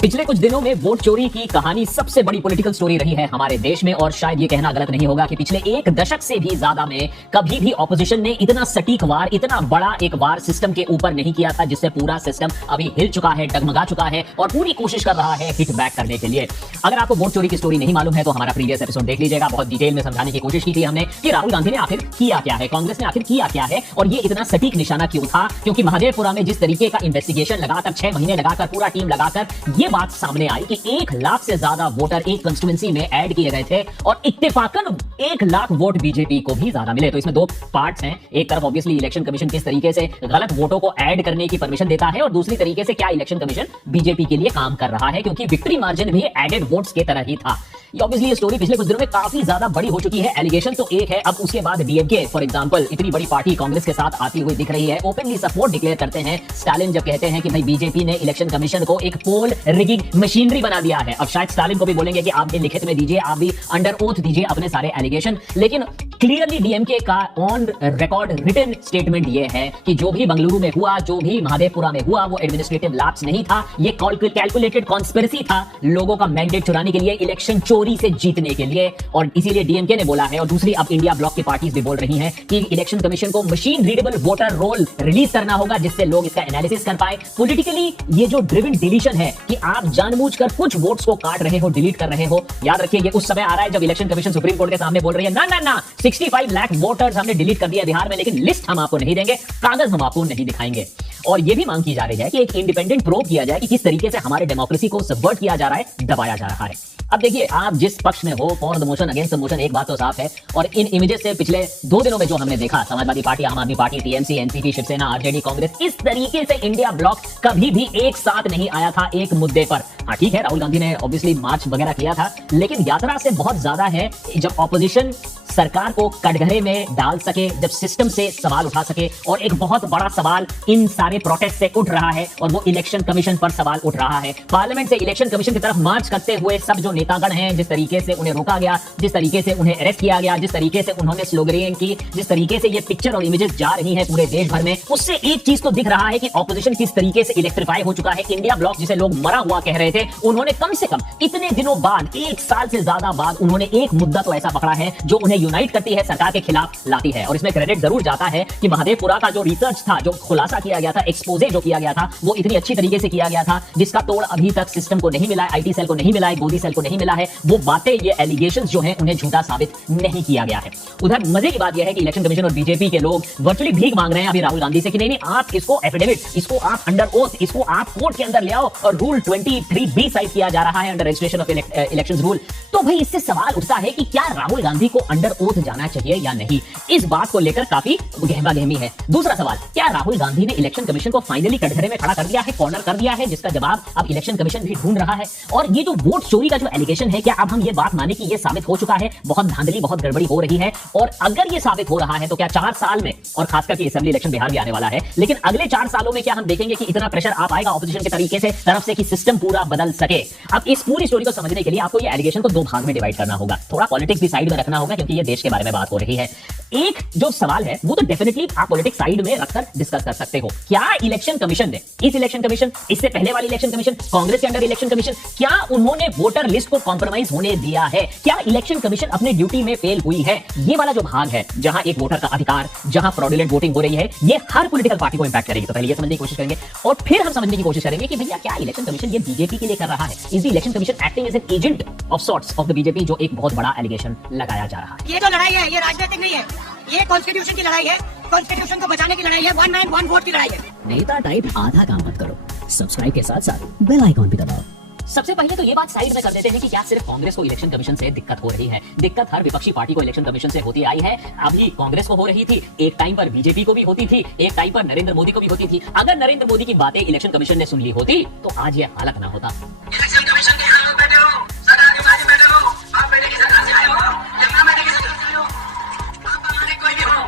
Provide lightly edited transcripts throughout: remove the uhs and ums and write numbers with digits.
पिछले कुछ दिनों में वोट चोरी की कहानी सबसे बड़ी पॉलिटिकल स्टोरी रही है हमारे देश में। और शायद ये कहना गलत नहीं होगा कि पिछले एक दशक से भी ज्यादा में कभी भी ऑपोजिशन ने इतना सटीक वार, इतना बड़ा एक वार सिस्टम के ऊपर नहीं किया था, जिससे पूरा सिस्टम अभी हिल चुका है, डगमगा चुका है और पूरी कोशिश कर रहा है हिट बैक करने के लिए। अगर आपको वोट चोरी की स्टोरी नहीं मालूम है तो हमारा प्रीवियस एपिसोड देख लीजिएगा। बहुत डिटेल में समझाने की कोशिश की थी हमने कि राहुल गांधी ने आखिर किया क्या है, कांग्रेस ने आखिर किया क्या है और ये इतना सटीक निशाना क्यों था। क्योंकि महादेवपुरा में जिस तरीके का इन्वेस्टिगेशन लगाकर 6 महीने लगाकर पूरा टीम लगाकर ये बात सामने आई कि 1 लाख से ज्यादा वोटर एक कंस्टिट्यूएंसी में ऐड किए गए थे और इत्तेफाकन 1 लाख वोट बीजेपी को भी ज्यादा मिले। तो इसमें 2 पार्ट्स हैं। एक तरफ ऑब्वियसली इलेक्शन कमीशन किस तरीके से गलत वोटों को ऐड करने की परमिशन देता है और दूसरी तरीके से क्या इलेक्शन कमीशन बीजेपी के लिए काम कर रहा है, क्योंकि विक्ट्री मार्जिन भी एडेड वोट्स के तरह ही था। ये ऑब्वियसली स्टोरी पिछले कुछ दिनों में काफी ज्यादा बड़ी हो चुकी है। एलिगेशन तो एक है, अब उसके बाद डीएमके फॉर एग्जांपल इतनी बड़ी पार्टी कांग्रेस के साथ आती हुई दिख रही है, ओपनली सपोर्ट डिक्लेयर करते हैं। स्टालिन जब कहते हैं कि भाई बीजेपी ने इलेक्शन कमीशन को एक पोल रिगिंग मशीनरी बना दिया है, अब शायद स्टालिन को भी बोलेंगे कि आप भी लिखित में दीजिए, आप भी अंडर ओथ दीजिए अपने सारे एलिगेशन। लेकिन क्लियरली डीएमके का ऑन रिकॉर्ड रिटन स्टेटमेंट ये है कि जो भी बंगलुरु में हुआ, जो भी महादेवपुरा में हुआ, वो एडमिनिस्ट्रेटिव लैप्स नहीं था, ये कैलकुलेटेड कॉन्स्पिरेसी था लोगों का मैंडेट चुराने के लिए, इलेक्शन चोरी से जीतने के लिए। और इसीलिए डीएमके ने बोला है और दूसरी अब इंडिया ब्लॉक की पार्टीज भी बोल रही हैं कि इलेक्शन कमीशन को machine readable voter roll release करना होगा, जिससे लोग इसका एनालिसिस कर पाए। पॉलिटिकली ये जो ड्रिवन डिलीशन है कि आप जानबूझकर कुछ वोट्स को काट रहे हो, डिलीट कर रहे हो, याद रखिए ये उस समय आ रहा है जब इलेक्शन कमीशन सुप्रीम कोर्ट के सामने बोल रही है ना 65 लाख वोटर्स हमने डिलीट कर दिया बिहार में, लेकिन लिस्ट हम आपको नहीं देंगे, कागज हम आपको नहीं दिखाएंगे। और ये भी मांग की जा रही है कि एक इंडिपेंडेंट प्रोब किया जाए कि किस तरीके से हमारे डेमोक्रेसी को सबवर्ट किया जा रहा है, दबाया जा रहा है। अब देखिए, आप जिस पक्ष में हो, for the motion against the motion, एक बात तो साफ है। और इन इमेजेस से पिछले 2 दिनों में जो हमने देखा, Samajwadi party, Aam Aadmi party, TMC, NCP, Shiv Sena, RJD, Congress, इस तरीके से इंडिया ब्लॉक कभी भी एक साथ नहीं आया था एक मुद्दे पर। हाँ ठीक है, राहुल गांधी ने ऑब्वियसली मार्च वगैरह किया था, लेकिन यात्रा से बहुत ज्यादा है जब ऑपोजिशन सरकार को कटघरे में डाल सके, जब सिस्टम से सवाल उठा सके। और एक बहुत बड़ा सवाल इन सारे प्रोटेस्ट से उठ रहा है और वो इलेक्शन कमीशन पर सवाल उठ रहा है। पार्लियामेंट से इलेक्शन कमीशन की तरफ मार्च करते हुए सब जो नेतागण हैं, जिस तरीके से उन्हें रोका गया, जिस तरीके से उन्हें अरेस्ट किया गया, जिस तरीके से उन्होंने स्लोगनिंग की, जिस तरीके से ये पिक्चर और इमेजेस जा रही हैं पूरे देश भर में, उससे एक चीज तो दिख रहा है कि ऑपोजिशन किस तरीके से इलेक्ट्रीफाई हो चुका है। इंडिया ब्लॉक जिसे लोग मरा हुआ कह रहे थे, उन्होंने कम से कम इतने दिनों बाद, 1 साल से ज्यादा बाद, उन्होंने एक मुद्दा तो ऐसा पकड़ा है जो उन्हें यूनाइट करती है, सरकार के खिलाफ लाती है। और इसमें क्रेडिट जरूर जाता है कि महादेवपुरा का जो रिसर्च था, जो खुलासा किया गया था, एक्सपोजे जो किया गया था, वो इतनी अच्छी तरीके से किया गया था जिसका तोड़ अभी तक सिस्टम को नहीं मिला है, आईटी सेल को नहीं मिला है, गोदी सेल को नहीं मिला है। वो बातें, ये एलिगेशंस जो हैं, उन्हें झूठा साबित नहीं किया गया है। उधर मजे की बात यह है कि इलेक्शन कमीशन और बीजेपी के लोग वर्चुअली भीख मांग रहे हैं अभी राहुल गांधी से कि नहीं आप इसको एफिडेविट, इसको आप अंडर ओथ, इसको आप कोर्ट के अंदर ले आओ और रूल 23B साइड किया जा रहा है under registration of elections rule. तो भाई इससे सवाल उठता है कि क्या राहुल गांधी को अंडर ओथ जाना चाहिए या नहीं। इस बात को लेकर काफी गहमा-गहमी है। दूसरा सवाल, क्या राहुल गांधी ने इलेक्शन कमीशन को फाइनली कटघरे में खड़ा कर दिया है, कॉर्नर कर दिया है, जिसका जवाब अब इलेक्शन कमीशन भी ढूंढ रहा है। और ये जो वोट चोरी का जो एलिगेशन है, क्या अब हम ये बात माने कि ये साबित हो चुका है, बहुत धांधली, बहुत गड़बड़ी हो रही है। और अगर ये साबित हो रहा है तो क्या 4 साल में, और खासकर कि असेंबली इलेक्शन बिहार भी आने वाला है, लेकिन अगले 4 सालों में क्या हम देखेंगे कि इतना प्रेशर आ पाएगा ऑपोजिशन के तरीके से तरफ से कि सिस्टम पूरा बदल सके। अब इस पूरी स्टोरी को समझने के लिए आपको ये एलिगेशन को 2 भाग में डिवाइड करना होगा, थोड़ा पॉलिटिक्स भी साइड में रखना होगा, क्योंकि ये देश के बारे में बात हो रही है। एक जो सवाल है वो तो डेफिनेटली आप पॉलिटिक्स साइड में रखकर डिस्कस कर सकते हो। क्या इलेक्शन कमीशन ने, इस इलेक्शन कमीशन, इससे पहले वाली इलेक्शन कमीशन, कांग्रेस के अंडर इलेक्शन कमीशन, क्या उन्होंने वोटर लिस्ट को कॉम्प्रोमाइज होने दिया है? क्या इलेक्शन कमीशन अपने ड्यूटी में फेल हुई है? ये वाला जो भाग है जहां एक वोटर का अधिकार, जहां फ्रॉडुलेंट वोटिंग हो रही है, ये हर पॉलिटिकल पार्टी को इंपैक्ट करेगी। तो पहले ये समझने की कोशिश करेंगे और फिर हम समझने की कोशिश करेंगे कि भैया क्या इलेक्शन कमीशन ये बीजेपी के लिए कर रहा है? Is the election commission acting as an agent of sorts of the BJP, जो एक बहुत बड़ा एलिगेशन लगाया जा रहा है। ये जो लड़ाई है, ये राजनीतिक नहीं है, ये कॉन्स्टिट्यूशन की लड़ाई है, कॉन्स्टिट्यूशन को बचाने की लड़ाई है, 1 मैन 1 वोट की लड़ाई है। नेता टाइप आधा काम मत करो, सब्सक्राइब के साथ साथ बेल आइकॉन भी दबाओ। सबसे पहले तो ये बात साइड में कर देते हैं कि क्या सिर्फ कांग्रेस को इलेक्शन कमीशन से दिक्कत हो रही है। दिक्कत हर विपक्षी पार्टी को इलेक्शन कमीशन से होती आई है। अभी कांग्रेस को हो रही थी, एक टाइम पर बीजेपी को भी होती थी, एक टाइम पर नरेंद्र मोदी को भी होती थी। अगर नरेंद्र मोदी की बातें इलेक्शन कमीशन ने सुन ली होती तो आज ये हालत ना होता। इलेक्शन कमीशन के हाथ में बैठे हो, सरकार के बाजू बैठे हो, आप बैठे की सरकार से आए हो या ना बैठे की सरकार से आए हो, आप हमारे कोई भी हो,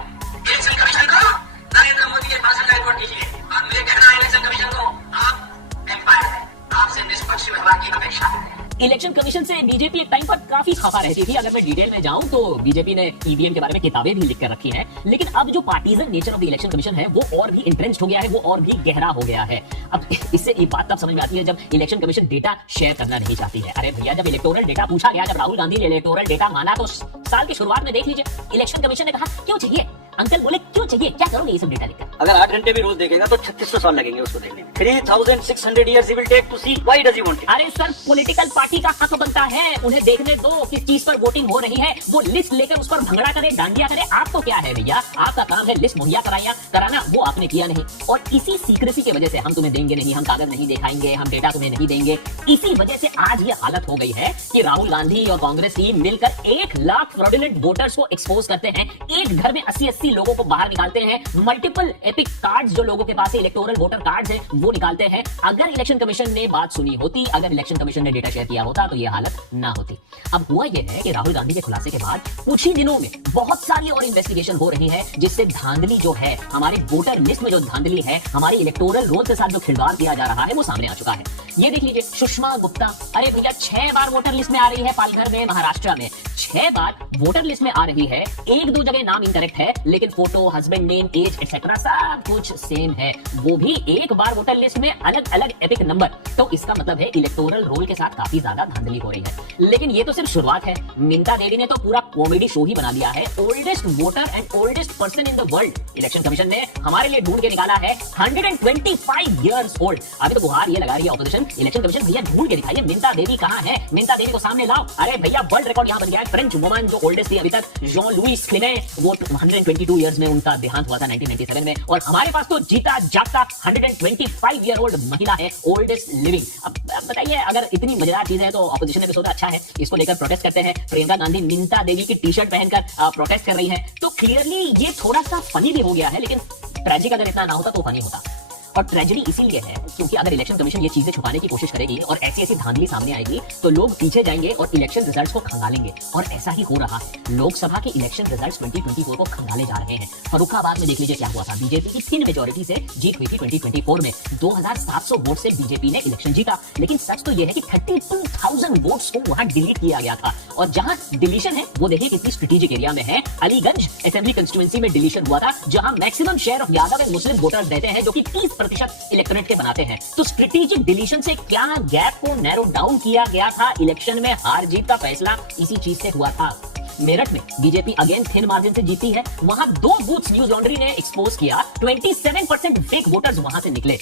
इलेक्शन कमीशन को नरेंद्र मोदी के पास का रिपोर्ट कीजिए। और मुझे कहना है इलेक्शन कमीशन को, आप एम्पायर है, आपसे निष्पक्ष व्यवहार की अपेक्षा है। इलेक्शन कमीशन से बीजेपी एक टाइम पर काफी खफा रहती थी। अगर मैं डिटेल में जाऊं तो बीजेपी ने ईवीएम के बारे में किताबें भी लिख कर रखी हैं, लेकिन अब जो partisan nature of the election commission है वो और भी इंट्रेंच्ड हो गया है, वो और भी गहरा हो गया है। अब इससे एक बात तब समझ में आती है जब इलेक्शन कमीशन डेटा शेयर करना नहीं चाहती है। अरे भैया, जब इलेक्टोरल डेटा पूछा गया, जब राहुल गांधी ने इलेक्टोरल डेटा माना तो साल की शुरुआत में देख लीजिए, इलेक्शन कमीशन ने कहा क्यों चाहिए अंकल, बोले क्यों चाहिए, क्या करोगे ये सब डेटा लेकर? अगर 8 घंटे भी रोज देखेगा तो 3600 साल लगेंगे उसको देखने में। 3600 years he will take to see why does he want it? अरे सर, पॉलिटिकल पार्टी का हक बनता है उन्हें देखने दो किस चीज पर वोटिंग हो रही है, वो लिस्ट लेकर उस पर भंगड़ा करे, डांडिया करे। आपको क्या है भैया, आपका काम है लिस्ट मुहैया कराना, वो आपने किया नहीं। और इसी सीक्रेसी की वजह से हम तुम्हें देंगे नहीं, हम कागज नहीं दिखाएंगे, हम डेटा तुम्हें नहीं देंगे। इसी वजह से आज ये हालत हो गई है कि राहुल गांधी और कांग्रेस टीम मिलकर 1 लाख फ्रॉडुलेंट वोटर्स को एक्सपोज करते हैं। एक घर में 80-80 लोगों को बाहर निकालते हैं, मल्टीपल एपिक कार्ड्स जो लोगों के पास इलेक्टोरल वोटर कार्ड्स हैं वो निकालते हैं। अगर इलेक्शन कमीशन ने बात सुनी होती, अगर इलेक्शन कमीशन ने डेटा शेयर किया होता तो ये हालत ना होती। अब हुआ ये है कि राहुल गांधी के खुलासे के बाद कुछ ही दिनों में बहुत सारी और इन्वेस्टिगेशन हो रही है, जिससे धांधली जो है, हमारे वोटर लिस्ट में जो धांधली है, हमारे इलेक्टोरल रोल के साथ जो खिलवाड़ किया जा रहा है वो सामने आ चुका है। ये देख लीजिए, सुषमा गुप्ता, अरे भैया 6 बार वोटर लिस्ट में आ रही है, पालघर में, महाराष्ट्र में 6 बार वोटर लिस्ट में आ रही है। 1-2 जगह नाम इनकरेक्ट है, लेकिन photo, husband name, as etcetera सब कुछ सेम है। वो भी 1 बार वोटर लिस्ट में अलग अलग एपिक नंबर। तो इसका मतलब है इलेक्टोरल रोल के साथ काफी ज्यादा धांधली हो रही है। लेकिन ये तो सिर्फ शुरुआत है। मिंता देवी ने तो पूरा कॉमेडी शो ही बना दिया है। Oldest voter and oldest person in the world election commission ने हमारे लिए ढूंढ के निकाला है, 125 years old। अभी तो गुहार ये लगा रही है ऑपोजिशन, इलेक्शन कमीशन भैया ढूंढ के दिखाइए मिंता देवी कहां है, मिंता देवी को सामने लाओ। अरे भैया, वर्ल्ड रिकॉर्ड यहां बन गया है। फ्रेंच वुमन जो ओल्डेस्ट थी अभी तक, जॉन लुइस क्लिने, वो 122 years में उनका देहांत हुआ था 1997 में। और हमारे पास तो जीता जागता 125 year old महिला है, ओल्डेस्ट लिविंग। अब बताइए, अगर इतनी मजेदार चीजें हैं तो ऑपोजिशन ने भी सोचा अच्छा है, इसको लेकर प्रोटेस्ट करते हैं। प्रियंका गांधी मिंता देवी की टी-शर्ट पहनकर प्रोटेस्ट कर रही है। तो क्लियरली ये थोड़ा सा फनी भी हो गया है, लेकिन ट्रेजिक अगर इतना ना होता तो फनी होता। और ट्रेजेडी इसीलिए है क्योंकि अगर इलेक्शन कमीशन ये चीजें छुपाने की कोशिश करेगी और ऐसी धांधली सामने आएगी तो लोग पीछे जाएंगे और इलेक्शन रिजल्ट्स को खंगालेंगे। और ऐसा ही हो रहा है। लोकसभा के इलेक्शन रिजल्ट्स 2024 को खंगाले जा रहे हैं। फर्रुखाबाद में देख लीजिए क्या हुआ था। बीजेपी की थिन मेजॉरिटी से जीत हुई थी 2024 में। 2700 वोट से बीजेपी ने इलेक्शन जीता। लेकिन सच तो यह है कि 32,000 वोट्स को वहां डिलीट किया गया था। और जहां डिलीशन है वो देखिए कितनी स्ट्रेटेजिक एरिया में है। अलीगंज असेंबली कंस्टिट्यूएंसी में डिलीशन हुआ था, जहां maximum share of Yadav and Muslim voters रहते हैं, जो कि 30% इलेक्टोरेट के बनाते हैं। तो स्ट्रेटेजिक डिलीशन से क्या गैप को नैरो डाउन किया गया था। इलेक्शन में हार जीत का फैसला इसी चीज से हुआ था। मेरठ में बीजेपी अगेन थिन मार्जिन से जीती है। वहां 2 बूथ्स न्यूज लॉन्ड्री ने एक्सपोज किया, 27% फेक वोटर्स वहां से निकले।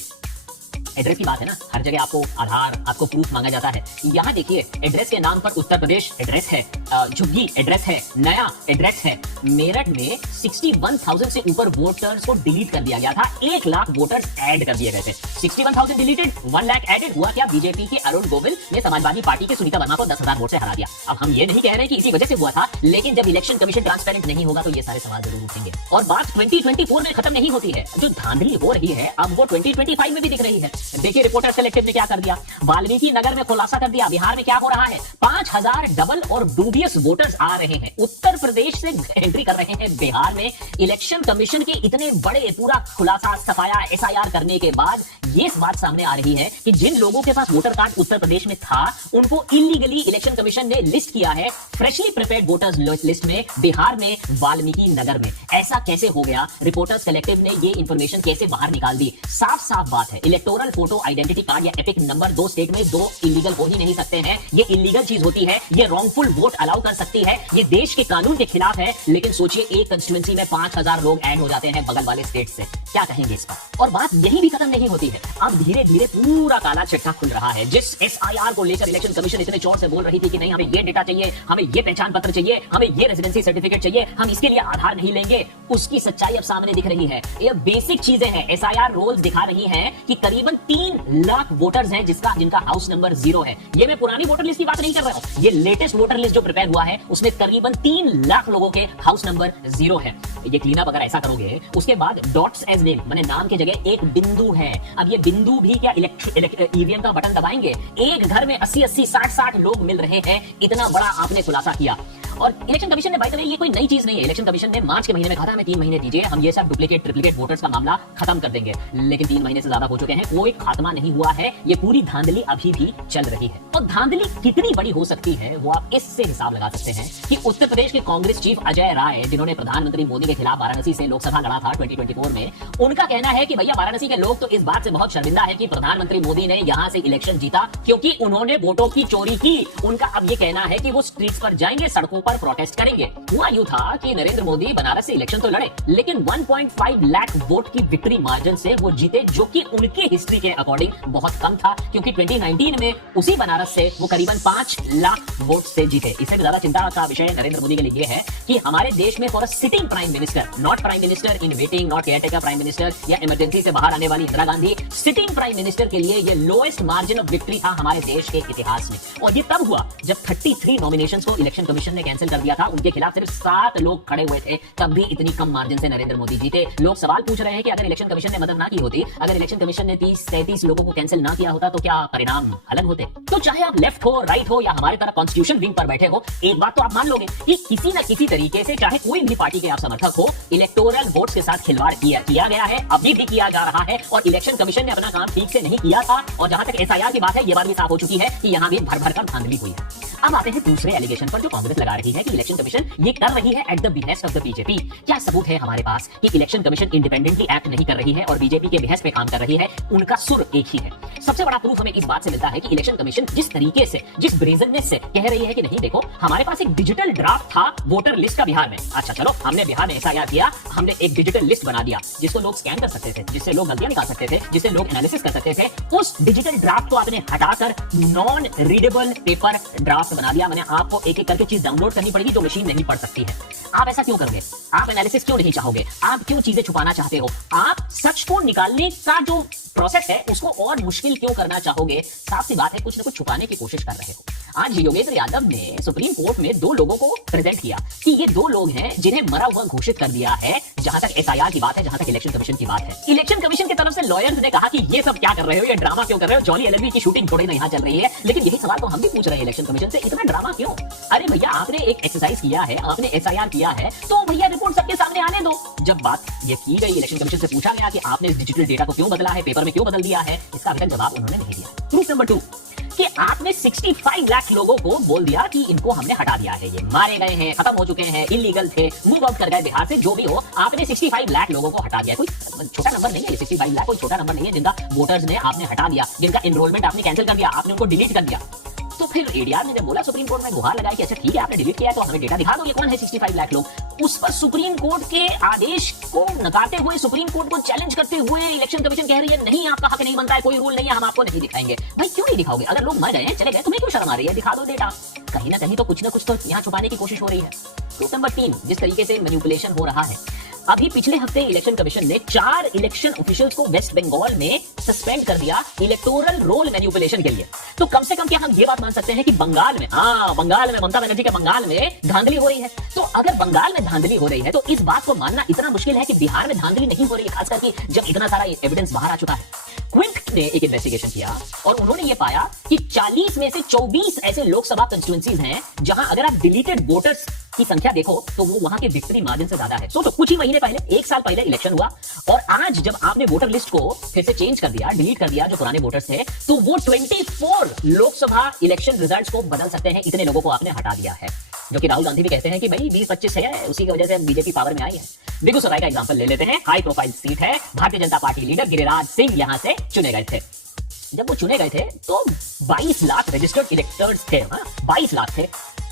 एड्रेस की बात है ना, हर जगह आपको आधार, आपको प्रूफ मांगा जाता है। यहाँ देखिए, एड्रेस के नाम पर उत्तर प्रदेश एड्रेस है, झुग्गी एड्रेस है, नया एड्रेस है। मेरठ में 61,000 से ऊपर वोटर्स को डिलीट कर दिया गया था। 1 लाख वोटर्स ऐड कर दिए गए थे। 61,000 डिलीटेड, 1 लाख एडेड। हुआ क्या, बीजेपी के अरुण गोविल ने समाजवादी पार्टी के सुनीता वर्मा को 10,000 वोट से हरा दिया। अब हम ये नहीं कह रहे कि इसी वजह से हुआ था, लेकिन जब इलेक्शन कमीशन ट्रांसपेरेंट नहीं होगा तो ये सारे सवाल जरूर उठेंगे। और बात 2024 में खत्म नहीं होती है। जो धांधली हो रही है अब वो 2025 में भी दिख रही है। देखिए, रिपोर्टर कलेक्टिव ने क्या कर दिया, वाल्मीकि नगर में खुलासा कर दिया। बिहार में क्या हो रहा है, 5,000 डबल और डूबियस वोटर्स आ रहे हैं। उत्तर प्रदेश से एंट्री कर रहे हैं बिहार में। इलेक्शन कमीशन के इतने बड़े पूरा खुलासा, सफाया, एसआईआर करने के बाद ये बात सामने आ रही है कि जिन लोगों के पास वोटर कार्ड उत्तर प्रदेश में था, उनको इलीगली इलेक्शन कमीशन ने लिस्ट किया है फ्रेशली प्रिपेयर्ड वोटर्स लिस्ट में बिहार में, वाल्मीकि नगर में। ऐसा कैसे हो गया, रिपोर्टर्स कलेक्टिव ने ये इंफॉर्मेशन कैसे बाहर निकाल दी। साफ साफ बात है, इलेक्टोरल फोटो, आइडेंटिटी कार्ड या एपिक नंबर 2 स्टेट में 2 इलीगल हो ही नहीं सकते हैं। ये इलीगल चीज होती है, ये रॉन्गफुल वोट अलाउ कर सकती है, ये देश के कानून के खिलाफ है। लेकिन सोचिए, एक कंस्टिट्यूएंसी में 5,000 लोग ऐड हो जाते हैं बगल वाले स्टेट से, क्या कहेंगे इस पर। और बात यही भी खत्म नहीं होती है, अब धीरे धीरे पूरा काला चिट्ठा खुल रहा है। जिस एसआईआर को लेकर इलेक्शन कमीशन इतने जोर से बोल रही थी कि नहीं, हमें ये डेटा चाहिए, हमें ये पहचान पत्र चाहिए, हमें ये रेजिडेंसी सर्टिफिकेट चाहिए, हम इसके लिए आधार नहीं लेंगे, उसकी सच्चाई अब सामने दिख रही है। ये बेसिक चीजें हैं। एसआईआर रोल्स दिखा रही हैं कि करीबन 3 लाख वोटर्स हैं जिनका हाउस नंबर 0 है। ये मैं पुरानी वोटर लिस्ट की बात नहीं कर रहा हूं, ये लेटेस्ट वोटर लिस्ट जो प्रिपेयर हुआ है उसमें करीबन 3 लाख लोगों के हाउस नंबर 0 है। ये क्लीन अप अगर ऐसा करोगे, उसके बाद डॉट्स एज नेम, माने नाम की जगह एक बिंदु है। अब ये बिंदु भी क्या ईवीएम का बटन दबाएंगे? एक घर में 80-80, 60-60 लोग मिल रहे हैं, इतना बड़ा आपने खुलासा किया। और इलेक्शन कमीशन ने बाय द वे ये कोई नई चीज नहीं है। इलेक्शन कमीशन ने मार्च के महीने में कहा था हमें 3 महीने दीजिए, हम ये सब डुप्लीकेट ट्रिप्लीकेट वोटर्स का मामला खत्म कर देंगे, लेकिन 3 महीने से ज्यादा हो चुके हैं, कोई खात्मा नहीं हुआ है। ये पूरी धांधली अभी भी चल रही है। और धांधली कितनी बड़ी हो सकती है वो आप इससे हिसाब लगा सकते हैं कि उत्तर प्रदेश के कांग्रेस चीफ अजय राय, जिन्होंने प्रधानमंत्री मोदी के खिलाफ वाराणसी से लोकसभा लड़ा था 2024 में, उनका कहना है कि भैया वाराणसी के लोग तो इस बात से बहुत शर्मिंदा है कि प्रधानमंत्री मोदी ने यहां से इलेक्शन जीता क्योंकि उन्होंने वोटों की चोरी की। उनका अब ये कहना है कि वो स्ट्रीट्स पर जाएंगे, सड़कों पर प्रोटेस्ट करेंगे। हुआ यूं था कि नरेंद्र मोदी बनारस से इलेक्शन तो लड़े, लेकिन 1.5 लाख वोट की विक्ट्री मार्जिन से वो जीते, जो कि उनके हिस्ट्री के अकॉर्डिंग बहुत कम था, क्योंकि 2019 में उसी बनारस से वो करीबन 5 लाख वोट से जीते। इससे ज्यादा चिंता का विषय नरेंद्र मोदी के लिए यह है कि हमारे देश में for a sitting prime minister, not prime minister in waiting, not caretaker prime minister या इमरजेंसी से बाहर आने वाली Indira Gandhi, sitting prime minister के लिए ये लोएस्ट मार्जिन ऑफ विक्ट्री था हमारे देश के इतिहास में। और ये तब हुआ जब 33 नॉमिनेशंस को इलेक्शन कमीशन ने कैंसिल कर दिया था। उनके खिलाफ सिर्फ 7 लोग खड़े हुए थे, तब भी इतनी कम मार्जिन से नरेंद्र मोदी जीते। लोग सवाल पूछ रहे हैं कि अगर इलेक्शन कमीशन ने मदद ना की होती, अगर इलेक्शन कमीशन ने 30-33 लोगों को कैंसिल ना किया होता तो क्या परिणाम अलग होते? तो चाहे आप लेफ्ट हो, राइट हो या हमारे तरह कॉन्स्टिट्यूशन विंग पर बैठे हो, एक बात तो आप मान लोगे कि किसी न किसी तरीके से, चाहे कोई भी पार्टी के आप समर्थक हो, इलेक्टोरल वोट्स के साथ खिलवाड़ किया गया है, अभी भी किया जा रहा है। और इलेक्शन कमीशन ने अपना काम ठीक से नहीं किया था। और जहां तक एसआईआर की बात है, यह बात भी साफ हो चुकी है कि यहां भी भर भर कर धांधली हुई है। अब आते हैं दूसरे एलिगेशन पर जो कांग्रेस लगा रही है कि इलेक्शन कमीशन ये कर रही है at the behest of the BJP. क्या सबूत है हमारे पास कि इलेक्शन कमीशन इंडिपेंडेंटली एक्ट नहीं कर रही है और बीजेपी के बिहेस्ट पे काम कर रही है? उनका सुर एक ही है। सबसे बड़ा प्रूफ हमें इस बात से मिलता है कि इलेक्शन कमीशन जिस तरीके से, जिस ब्रेजननेस से कह रही है कि नहीं देखो, हमारे पास एक डिजिटल ड्राफ्ट था वोटर लिस्ट का बिहार में। अच्छा चलो, हमने बिहार में एसआईआर किया, हमने एक डिजिटल लिस्ट बना दिया जिसको लोग स्कैन कर सकते थे, जिससे लोग गलतियां निकाल सकते थे, जिससे लोग एनालिसिस कर सकते थे। उस डिजिटल ड्राफ्ट को आपने हटाकर नॉन रीडेबल पेपर ड्राफ्ट बना दिया। मैंने आपको एक एक करके चीज डाउनलोड करनी पड़ेगी जो मशीन नहीं पढ़ सकती है। आप ऐसा क्यों करोगे? आप एनालिसिस क्यों नहीं चाहोगे? आप क्यों चीजें छुपाना चाहते हो? आप सच को निकालने का जो प्रोसेस है उसको और मुश्किल क्यों करना चाहोगे? साफ सी बात है, कुछ ना कुछ छुपाने की कोशिश कर रहे हो। आज योगेंद्र यादव ने सुप्रीम कोर्ट में 2 लोगों को प्रेजेंट किया कि ये 2 लोग हैं जिन्हें मरा हुआ घोषित कर दिया है, जहां तक एसआईआर की बात है, जहां तक इलेक्शन कमीशन की बात है। इलेक्शन कमीशन की तरफ से लॉयर्स ने कहा कि ये सब क्या कर रहे हो, ये ड्रामा क्यों कर रहे हो, जॉली एलएलबी की शूटिंग थोड़ी ना यहां चल रही है। लेकिन यही सवाल तो हम भी पूछ रहे हैं इलेक्शन कमीशन से, इतना ड्रामा क्यों? अरे भैया, आपने एक एक्सरसाइज किया है, आपने एसआईआर किया है, तो भैया रिपोर्ट सबके सामने आने दो। जब बात ये की गई, इलेक्शन कमीशन से पूछा गया कि आपने इस डिजिटल डेटा को क्यों बदला है, पेपर में क्यों बदल दिया है, इसका अभी तक जवाब उन्होंने नहीं दिया। प्रूफ नंबर 2 कि आपने 65 लाख लोगों को बोल दिया कि इनको हमने हटा दिया है, ये मारे गए हैं, खत्म हो चुके हैं, इलीगल थे, मूव आउट कर गए बिहार से, जो भी हो, आपने 65 लाख लोगों को हटा दिया। कोई छोटा नंबर नहीं है, 65 लाख कोई छोटा नंबर नहीं है जिनका वोटर्स ने आपने हटा दिया, जिनका एनरोलमेंट आपने कैंसिल कर दिया, आपने उनको डिलीट कर दिया। तो फिर एडीआर ने जब बोला, सुप्रीम कोर्ट में गुहार लगाई कि अच्छा ठीक है आपने डिलीट किया है तो हमें डेटा दिखा दो, ये कौन है 65 लाख लोग। उस पर सुप्रीम कोर्ट के आदेश को नकारते हुए, सुप्रीम कोर्ट को चैलेंज करते हुए इलेक्शन कमीशन कह रही है नहीं, आपका हक नहीं बनता है, कोई रूल नहीं है, हम आपको नहीं दिखाएंगे। भाई क्यों नहीं दिखाओगे? अगर लोग मर गए, चले गए, तुम्हें क्यों शर्म आ रही है? दिखा दो डेटा। कहीं ना कहीं तो कुछ ना कुछ तो यहाँ छुपाने की कोशिश हो रही है। प्रूफ नंबर 3, जिस तरीके से मैनिपुलेशन हो रहा है, अभी पिछले हफ्ते इलेक्शन कमीशन ने 4 इलेक्शन ऑफिशियल्स को वेस्ट बंगाल में सस्पेंड कर दिया इलेक्टोरल रोल मैनिपुलेशन के लिए। तो कम से कम क्या हम ये बात मान सकते हैं कि बंगाल में, बंगाल में ममता बनर्जी के बंगाल में धांधली हो रही है? तो अगर बंगाल में धांधली हो रही है तो इस बात को मानना इतना मुश्किल है कि बिहार में धांधली नहीं हो रही है, खास करके जब इतना सारा एविडेंस बाहर आ चुका है। क्विंट ने एक इन्वेस्टिगेशन किया और उन्होंने ये पाया कि 40 में से 24 ऐसे लोकसभा कंस्टिट्यूएंसीज हैं जहां अगर आप डिलीटेड वोटर्स की संख्या देखो तो वो वहां के विक्ट्री मार्जिन से ज्यादा है। सोचो, कुछ ही महीने पहले, 1 साल पहले इलेक्शन हुआ और आज जब आपने वोटर लिस्ट को फिर से चेंज कर दिया, डिलीट कर दिया जो पुराने वोटर्स थे, तो वो 24 लोकसभा इलेक्शन रिजल्ट्स को बदल सकते हैं। इतने लोगों को आपने हटा दिया है, जो कि राहुल गांधी भी कहते हैं कि भाई 20-25 है, उसी की वजह से बीजेपी पावर में आई है। बेगूसराय का एग्जांपल ले लेते हैं, हाई प्रोफाइल सीट है, भारतीय जनता पार्टी लीडर गिरिराज सिंह यहां से चुने गए थे। जब वो चुने गए थे तो 22 लाख रजिस्टर्ड इलेक्टर्स थे, 22 लाख थे।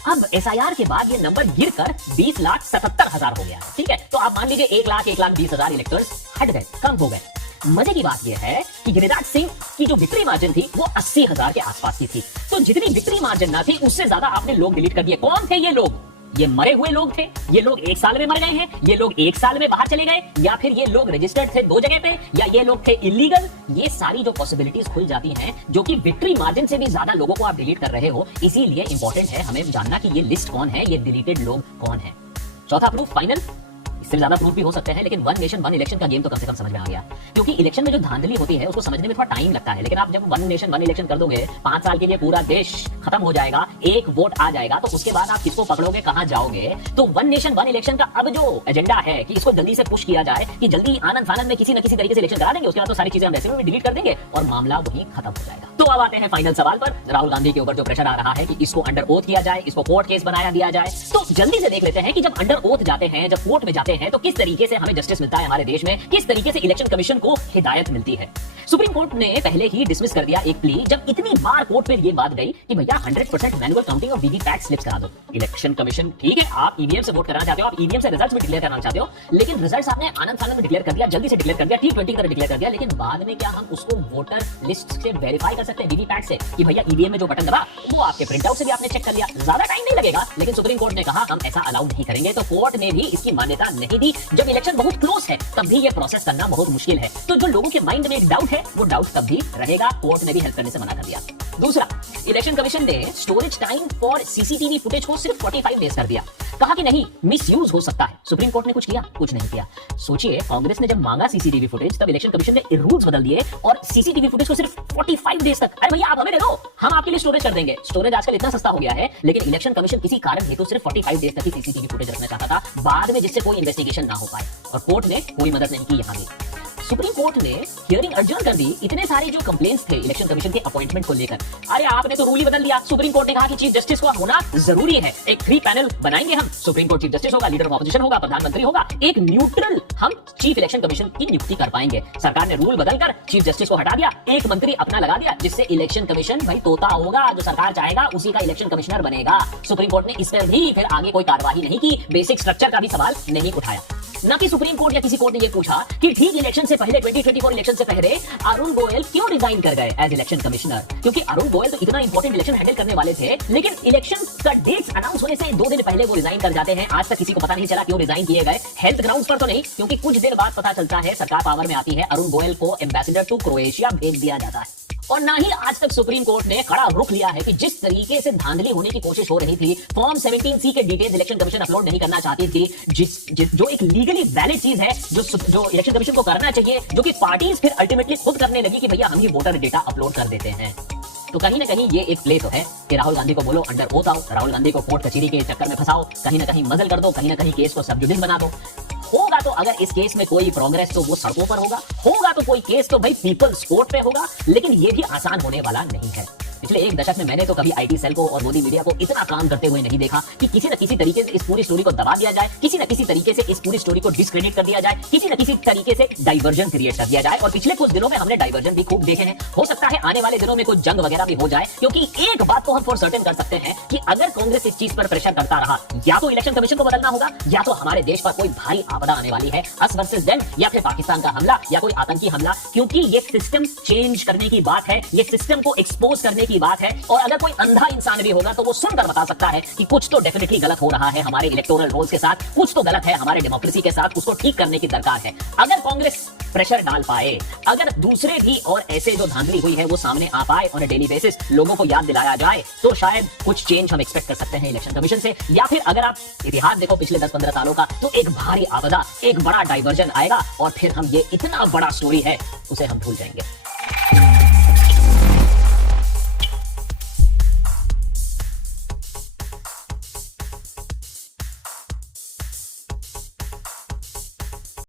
अब एसआईआर के बाद ये नंबर गिरकर 20,77,000 हो गया है। ठीक है, तो आप मान लीजिए 1,20,000 इलेक्टर्स हट गए, कम हो गए। मजे की बात यह है कि गिरिराज सिंह की जो विक्ट्री मार्जिन थी वो 80,000 के आसपास की थी। तो जितनी विक्ट्री मार्जिन ना थी उससे ज्यादा आपने लोग डिलीट कर दिए। कौन थे ये लोग? ये मरे हुए लोग थे, ये लोग 1 साल में मर गए हैं, ये लोग 1 साल में बाहर चले गए, या फिर ये लोग रजिस्टर्ड थे 2 जगह पे, या ये लोग थे इलीगल। ये सारी जो पॉसिबिलिटीज खुल जाती हैं, जो कि विक्ट्री मार्जिन से भी ज्यादा लोगों को आप डिलीट कर रहे हो। इसीलिए इंपॉर्टेंट है हमें जानना कि ये लिस्ट कौन है, ये डिलीटेड लोग कौन है। चौथा प्रूफ फाइनल, इससे ज्यादा प्रूफ भी हो सकते हैं, लेकिन वन नेशन वन इलेक्शन का गेम तो कम से कम समझ में आ गया। क्योंकि इलेक्शन में जो धांधली होती है उसको समझने में थोड़ा टाइम लगता है, लेकिन आप जब वन नेशन वन इलेक्शन कर दोगे, 5 साल के लिए पूरा देश खत्म हो जाएगा, एक वोट आ जाएगा, तो उसके बाद आप किसको पकड़ोगे, कहां जाओगे। तो वन नेशन वन इलेक्शन का अब जो एजेंडा है कि इसको जल्दी से पुश किया जाए कि जल्दी आनंद फानंद में किसी न किसी तरीके से इलेक्शन करा देंगे, उसके बाद तो सारी चीजें हम वैसे भी डिलीट कर देंगे और मामला वहीं खत्म हो जाएगा। तो अब आते हैं फाइनल सवाल पर। राहुल गांधी के ऊपर जो प्रेशर आ रहा है कि इसको अंडर ओथ किया जाए, इसको कोर्ट केस बनाया दिया जाए, तो जल्दी से देख लेते हैं कि जब अंडर ओथ जाते हैं, जब कोर्ट में जाते हैं, तो किस तरीके से हमें जस्टिस मिलता है हमारे देश में, किस तरीके से इलेक्शन कमीशन को हिदायत मिलती है। सुप्रीम कोर्ट ने पहले ही डिसमिस कर दिया एक प्ली, जब इतनी बार कोर्ट में ये बात गई कि भैया 100% मैनुअल काउंटिंग और वीवीपैट स्लिप्स करा दो। इलेक्शन कमीशन ठीक है, आप ईवीएम से वोट कराना चाहते हो, आप ईवीएम से रिजल्ट्स भी डिक्लेयर करना चाहते हो, लेकिन रिजल्ट्स आपने आनंद फानंद में डिक्लेयर कर दिया, जल्दी से डिक्लेयर कर दिया, T20 की तरह डिक्लेयर कर दिया, लेकिन बाद में क्या हम उसको वोटर लिस्ट से वेरीफाई कर सकते हैं, वीवीपैट से, कि भैया ईवीएम में जो बटन दबा वो आपके प्रिंट आउट से भी आपने चेक कर लिया। ज्यादा टाइम नहीं लगेगा, लेकिन सुप्रीम कोर्ट ने कहा हम ऐसा अलाउ नहीं करेंगे, तो कोर्ट ने भी इसकी मान्यता नहीं दी। जब इलेक्शन बहुत क्लोज है तब भी ये प्रोसेस करना बहुत मुश्किल है, तो जो लोगों के माइंड में एक डाउट है वो डाउट तब भी रहेगा, कोर्ट ने भी हेल्प करने से मना कर दिया। दूसरा, इलेक्शन कमीशन ने storage time for CCTV footage को सिर्फ 45 डेज कर दिया, कहा कि नहीं मिसयूज हो सकता है। सुप्रीम कोर्ट ने कुछ किया? कुछ नहीं किया। सोचिए, कांग्रेस ने जब मांगा सीसीटीवी फुटेज, तब इलेक्शन कमीशन ने रूल्स बदल दिए और सीसीटीवी फुटेज को सिर्फ 45 डेज तक, अरे भैया आप हमें दे दो, हम आपके लिए स्टोरेज कर देंगे। स्टोरेज आजकल इतना सस्ता हो गया है, लेकिन इलेक्शन कमीशन किसी कारण हेतु सिर्फ 45 डेज तक ही सीसीटीवी फुटेज रखना चाहता था, बाद में जिससे कोई इन्वेस्टिगेशन ना हो पाए, और कोर्ट ने कोई मदद नहीं की। यहां भी सुप्रीम कोर्ट ने हियरिंग अर्जन कर दी इतने सारे जो कंप्लेंट्स थे इलेक्शन कमीशन के अपॉइंटमेंट को लेकर। अरे आपने तो रूल ही बदल दिया। सुप्रीम कोर्ट ने कहा कि चीफ जस्टिस को होना जरूरी है, एक 3 पैनल बनाएंगे हम, सुप्रीम कोर्ट चीफ जस्टिस होगा, लीडर ऑफ ऑपोजिशन होगा, प्रधानमंत्री होगा, एक न्यूट्रल हम चीफ इलेक्शन कमीशन की नियुक्ति कर पाएंगे। सरकार ने रूल बदलकर चीफ जस्टिस को हटा दिया, एक मंत्री अपना लगा दिया, जिससे इलेक्शन कमीशन भाई तोता होगा, जो सरकार चाहेगा उसी का इलेक्शन कमिश्नर बनेगा। सुप्रीम कोर्ट ने इस पर भी फिर आगे कोई कार्रवाई नहीं की, बेसिक स्ट्रक्चर का भी सवाल नहीं उठाया। न कि सुप्रीम कोर्ट या किसी कोर्ट ने यह पूछा कि ठीक इलेक्शन से पहले 2024 इलेक्शन से पहले अरुण गोयल क्यों रिजाइन कर गए एज इलेक्शन कमिश्नर, क्योंकि अरुण गोयल तो इतना इंपॉर्टेंट इलेक्शन हैंडल करने वाले थे, लेकिन इलेक्शन का डेट्स अनाउंस होने से 2 दिन पहले वो रिजाइन कर जाते हैं। आज तक किसी को पता नहीं चला क्यों रिजाइन किए गए, हेल्थ ग्राउंड्स पर तो नहीं, क्योंकि कुछ देर बाद पता चलता है सरकार पावर में आती है, अरुण गोयल को एम्बेसडर टू क्रोएशिया भेज दिया जाता है। और ना ही आज तक सुप्रीम कोर्ट ने कड़ा रुख लिया है कि जिस तरीके से धांधली होने की कोशिश हो रही थी, फॉर्म 17C के डिटेल्स इलेक्शन कमीशन अपलोड नहीं करना चाहती थी, जो एक लीगली वैलिड चीज है, जो इलेक्शन कमीशन को करना चाहिए, जो कि पार्टीज फिर अल्टीमेटली खुद करने लगी कि भैया हम ही वोटर डेटा अपलोड कर देते हैं। तो कहीं ना कहीं ये एक प्ले तो है कि राहुल गांधी को बोलो अंडर ओथ आओ, राहुल गांधी को कोर्ट कचहरी के चक्कर में फंसाओ, कहीं ना कहीं मजल कर दो, कहीं ना कहीं केस को सब जुडिस बना दो। होगा तो अगर इस केस में कोई प्रोग्रेस तो वो सड़कों पर होगा तो कोई केस तो भाई पीपल्स कोर्ट पे होगा, लेकिन ये भी आसान होने वाला नहीं है। पिछले 1 दशक में मैंने तो कभी आईटी सेल को और मोदी मीडिया को इतना काम करते हुए नहीं देखा कि किसी न किसी तरीके से इस पूरी स्टोरी को दबा दिया जाए, किसी न किसी तरीके से इस पूरी स्टोरी को डिस्क्रेडिट कर दिया जाए, किसी न किसी तरीके से डाइवर्जन क्रिएट कर दिया जाए। और पिछले कुछ दिनों में हमने डाइवर्जन भी खूब देखे हैं। हो सकता है आने वाले दिनों में कुछ जंग वगैरह भी हो जाए, क्योंकि एक बात तो हम फॉर सर्टेन कर सकते हैं कि अगर कांग्रेस इस चीज पर प्रेशर करता रहा, या तो इलेक्शन कमीशन को बदलना होगा, या तो हमारे देश पर कोई भारी आपदा आने वाली है, अस वर्सेस देम, या फिर पाकिस्तान का हमला या कोई आतंकी हमला, क्योंकि ये सिस्टम चेंज करने की बात है, ये सिस्टम को एक्सपोज करने की बात है। और अगर कोई अंधा इंसान भी होगा तो वो सुनकर बता सकता है कि कुछ तो डेफिनेटली गलत हो रहा है हमारे इलेक्टोरल रोल्स के साथ, कुछ तो गलत है हमारे डेमोक्रेसी के साथ, उसको ठीक करने की दरकार है। अगर कांग्रेस प्रेशर डाल पाए, अगर दूसरे भी और ऐसे जो धांधली हुई है वो सामने आ पाए और डेली बेसिस लोगों को याद दिलाया जाए, तो शायद कुछ चेंज हम एक्सपेक्ट कर सकते हैं इलेक्शन कमीशन से। या फिर अगर आप इतिहास देखो पिछले 10-15 सालों का, तो एक भारी आपदा, एक बड़ा डाइवर्जन आएगा और फिर हम ये इतना बड़ा स्टोरी है उसे हम भूल जाएंगे।